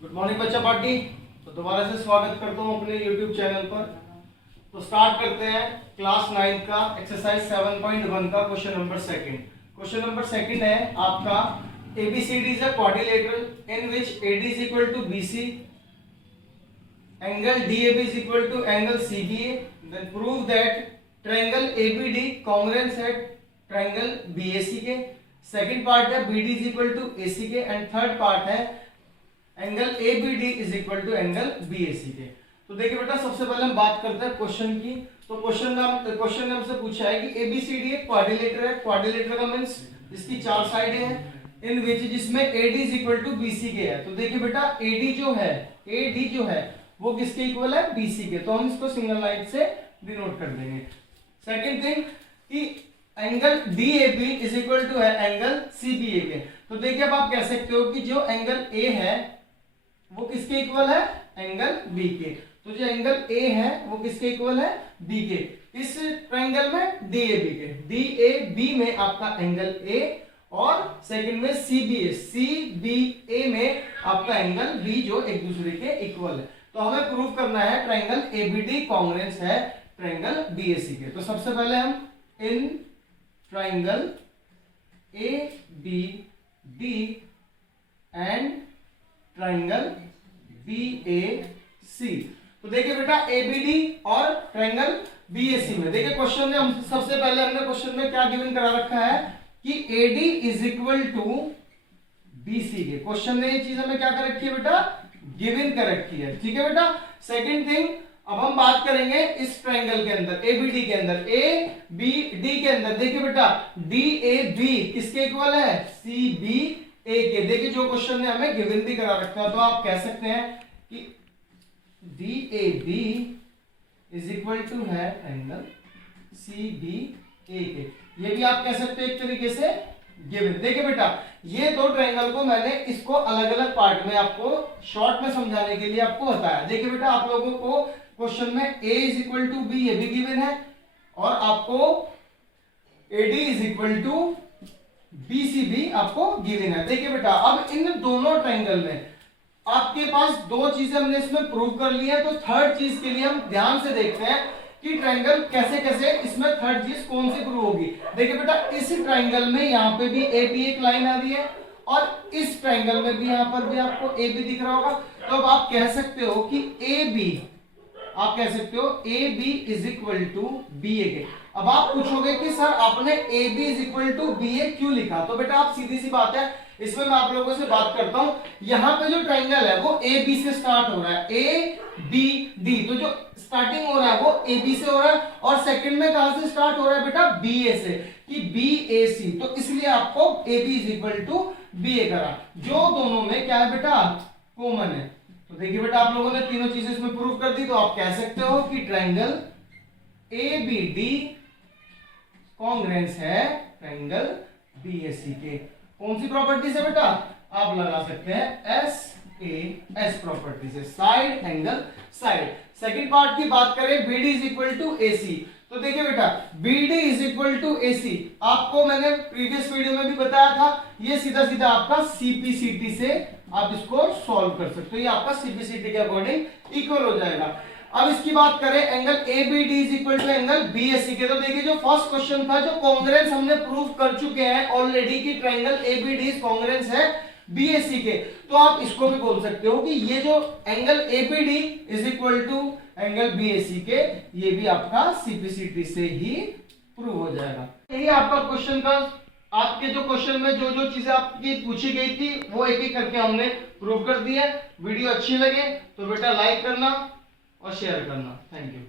Good morning बच्चा party. तो दोबारा से स्वागत करता हूँ अपने यूट्यूब चैनल पर। तो स्टार्ट करते हैं क्लास 9 का एक्सरसाइज 7.1 का question number second. Question number second है आपका ABCD is a quadrilateral in which AD is equal to BC, angle DAB is equal to angle CBA, then prove that triangle ABD congruence है triangle BAC के। Second part है BD is equal to AC के and third part है angle ABD is equal to angle BAC के। तो देखिए बेटा, सबसे पहले हम बात करते हैं क्वेश्चन की। तो क्वेश्चन ने हमसे पूछा है कि ABCD एक क्वाड्रिलेटर है। क्वाड्रिलेटर का मींस इसकी चार साइडें हैं इन विच जिसमें AD is equal to BC के है। तो देखिए बेटा, AD जो है वो किसके इक्वल है? BC के। तो हम इसको सिंगल लाइन से डिनोट कर देंगे। सेकंड थिंग कि angle DAB is equal to है एंगल CBA के। तो देखिए अब आप कह सकते हो कि जो एंगल A है वो किसके इक्वल है? एंगल B के। तो जो एंगल A है वो किसके इक्वल है? B के। इस ट्रायंगल में DAB के, DAB में आपका एंगल A और सेकंड में CBA में आपका एंगल B जो एक दूसरे के इक्वल है। तो हमें प्रूव करना है ट्रायंगल ABD कांग्रुएंस है ट्रायंगल BAC के। तो सबसे पहले हम in triangle ABD and triangle BAC। तो देखिए बेटा, ABD और ट्रायंगल BAC में देखिए क्वेश्चन में हम सबसे पहले हमने क्वेश्चन में क्या गिवन करा रखा है कि AD is equal to BC के। क्वेश्चन में ये चीज हमें क्या कर रखी है बेटा? गिवन कर रखी है। ठीक है बेटा। सेकंड थिंग, अब हम बात करेंगे इस ट्रायंगल के अंदर ABD के अंदर, ABD के अंदर देखिए बेटा DAB किसके इक्वल है? CBA के। देखिए जो क्वेश्चन ने हमें गिवन भी करा रखा है, तो आप कह सकते हैं कि DAB इज इक्वल टू है एंगल CBA के। ये भी आप कह सकते हैं एक तरीके से गिवन। देखिए बेटा, ये दो ट्रायंगल को मैंने इसको अलग अलग पार्ट में आपको शॉर्ट में समझाने के लिए आपको बताया। देखिए बेटा, आप लोगों को क्वेश्चन में A is equal to B ये भी गिवन है और आपको AD is equal to BC भी आपको गिवन है। देखिए बेटा, अब इन दोनों ट्रायंगल में आपके पास दो चीजें हमने इसमें प्रूव कर ली है। तो थर्ड चीज के लिए हम ध्यान से देखते हैं कि ट्रायंगल कैसे कैसे इसमें थर्ड चीज कौन सी प्रूव होगी। देखिए बेटा, इस ट्रायंगल में यहाँ पे भी AB एक लाइन आ रही है और इस ट्रायंगल में भी यहाँ पर भी आपको AB दिख रहा होगा। तो अब आप कह सकते हो कि AB is equal to BA के। अब आप पूछोगे कि सर आपने AB is equal to BA क्यों लिखा? तो बेटा आप सीधी सी बात है, इसमें मैं आप लोगों से बात करता हूं। यहां पे जो ट्रायंगल है वो AB से स्टार्ट हो रहा है, ABD। तो जो स्टार्टिंग हो रहा है वो AB से हो रहा है और सेकंड में कहां से स्टार्ट हो रहा है बेटा? BA से, कि BAC। तो इसलिए आपको AB is equal to BA करा, जो दोनों में क्या है बेटा? कॉमन है। तो देखिए बेटा, आप लोगों ने तीनों चीजें इसमें प्रूव कर दी। तो आप कह सकते हो कि ट्रायंगल ABD कांग्रुएंस है ट्रायंगल BAC के। कौन सी प्रॉपर्टी से बेटा? आप लगा सकते हैं SAS प्रॉपर्टी से, side angle side. Second part की बात करें, BD is equal to AC। तो देखिए बेटा, BD is equal to AC आपको मैंने प्रीवियस वीडियो में भी बताया था। ये सीधा सीधा आपका CPCT से आप इसको सॉल्व कर सकते हो। ये आपका CPCT के अकॉर्डिंग इक्वल हो जाएगा। अब इसकी बात करें angle ABD is equal to angle BAC के। तो देखिए, जो फर्स्ट क्वेश्चन था जो कांग्रुएंस हमने प्रूव कर चुके हैं ऑलरेडी कि ट्रायंगल ABD कांग्रुएंस है BAC के। तो आप इसको भी बोल सकते हो कि ये जो angle ABD is equal to angle BAC के, ये भी आपका CPCT से ही प्रूव हो जाएगा। यही आपका क्वेश्चन का, आपके जो क्वेश्चन में जो जो चीजें आपकी पूछी गई थी वो एक एक करके हमने प्रूव कर दी है। वीडियो अच्छी लगे तो बेटा लाइक करना और शेयर करना। Thank you.